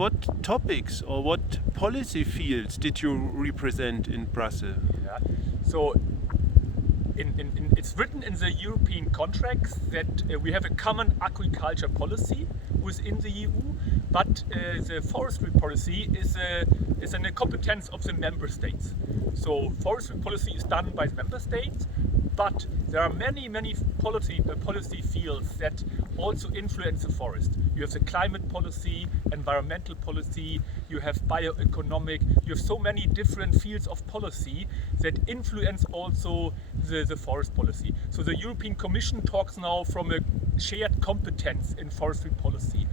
what topics or what policy fields did you represent in Brussels? Yeah. So it's written in the European contracts that we have a common agriculture policy within the EU, but the forestry policy is in the competence of the member states. So forestry policy is done by the member states, but there are many policy fields that also influence the forest. You have the climate policy, environmental policy, you have bioeconomic, you have so many different fields of policy that influence also the forest policy. So the European Commission talks now from a shared competence in forestry policy.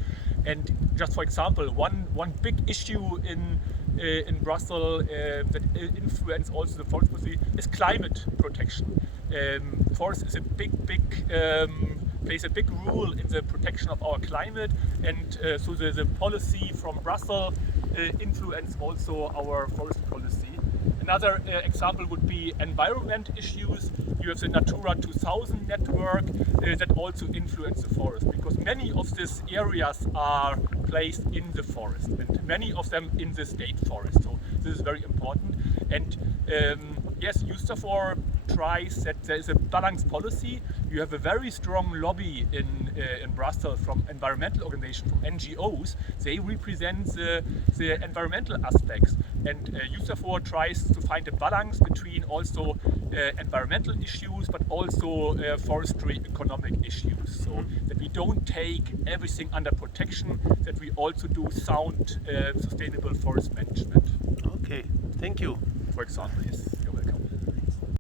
And just for example, one big issue in Brussels that influence also the forest policy is climate protection. Forest is a plays a big role in the protection of our climate, and so the policy from Brussels influence also our forest policy. Another example would be environment issues. You have the Natura 2000 network that also influence the forest, because many of these areas are placed in the forest and many of them in the state forest. So this is very important. And yes, Justavor tries that there is a balanced policy. You have a very strong lobby in Brussels from environmental organizations, from NGOs. They represent the environmental aspects. And Justavor tries to find a balance between also environmental issues, but also forestry economic issues. So that we don't take everything under protection, that we also do sound, sustainable forest management. Okay, thank you. For example, yes.